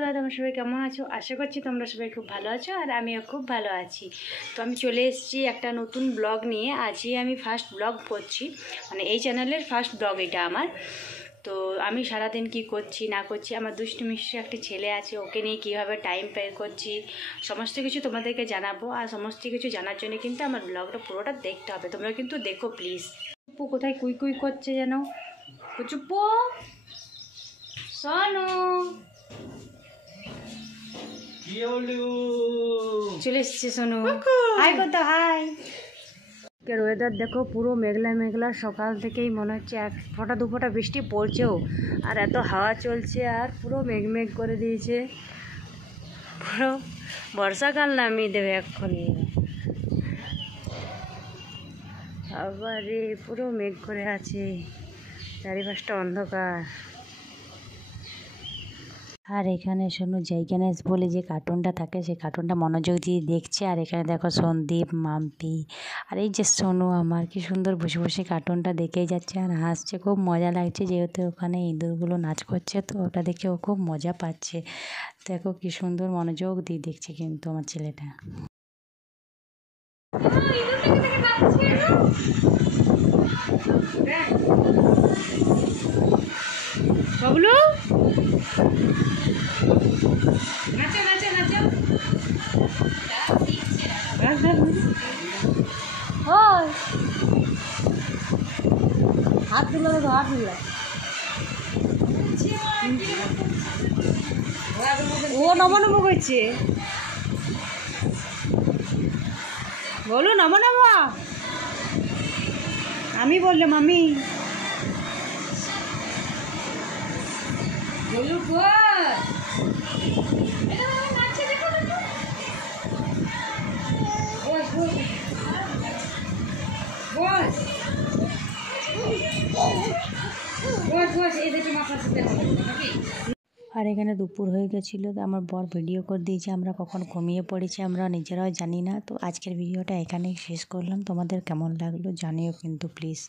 বন্ধুরা, তোমরা সবাই কেমন আছো? আশা করছি তোমরা সবাই খুব ভালো আছো আর আমিও খুব ভালো আছি। তো আমি চলে এসেছি একটা নতুন ব্লগ নিয়ে। আজই আমি ফার্স্ট ব্লগ করছি, মানে এই চ্যানেলের ফার্স্ট ব্লগ এটা আমার। তো আমি সারাদিন কি করছি না করছি, আমার দুষ্টু মিষ্টি একটি ছেলে আছে, ওকে নিয়ে কীভাবে টাইম পে করছি সমস্ত কিছু তোমাদেরকে জানাবো। আর সমস্ত কিছু জানার জন্য কিন্তু আমার ব্লগটা পুরোটা দেখতে হবে, তোমরা কিন্তু দেখো প্লিজ। চুপ্পু কোথায় কুই কুই করছে যেন? চুপ্পু সোনু চলে এসছে। সোনু হাই কত হাই। ওয়েদার দেখো পুরো মেঘলা মেঘলা, সকাল থেকেই মনে হচ্ছে এক ফোঁটা দু ফোঁটা বৃষ্টি পড়ছেও, আর এত হাওয়া চলছে আর পুরো মেঘ মেঘ করে দিয়েছে। পুরো বর্ষাকাল নামিয়ে দেবে এক্ষুনি। আবার পুরো মেঘ করে আছে, চারিপাশটা অন্ধকার। আর এখানে শোনো জাইগানেস বলে যে কার্টুনটা থাকে, সেই কার্টুনটা মনোযোগ দিয়ে দেখছে। আর এখানে দেখো সন্দীপ, মাম্পি আর এই যে সোনু আমার, কি সুন্দর বসে বসে কার্টুনটা দেখেই যাচ্ছে আর হাসছে। খুব মজা লাগছে, যেহেতু ওখানে ইঁদুরগুলো নাচ করছে, তো ওটা দেখে ও খুব মজা পাচ্ছে। দেখো কি সুন্দর মনোযোগ দিয়ে দেখছে কিন্তু আমার ছেলেটা। বাবলু নাচো নাচো নাচো। হাত তুলো দেখো, হাত তুলো। ও নমো নমো করছে, বলো নমো নমো। আমি বললাম আমি বলু আর এখানে দুপুর হয়ে গেছিলো, তো আমার বর ভিডিও করে দিয়েছে, আমরা কখন ঘুমিয়ে পড়েছি আমরা নিজেরাও জানি না। তো আজকের ভিডিওটা এখানেই শেষ করলাম, তোমাদের কেমন লাগলো জানিও কিন্তু প্লিজ।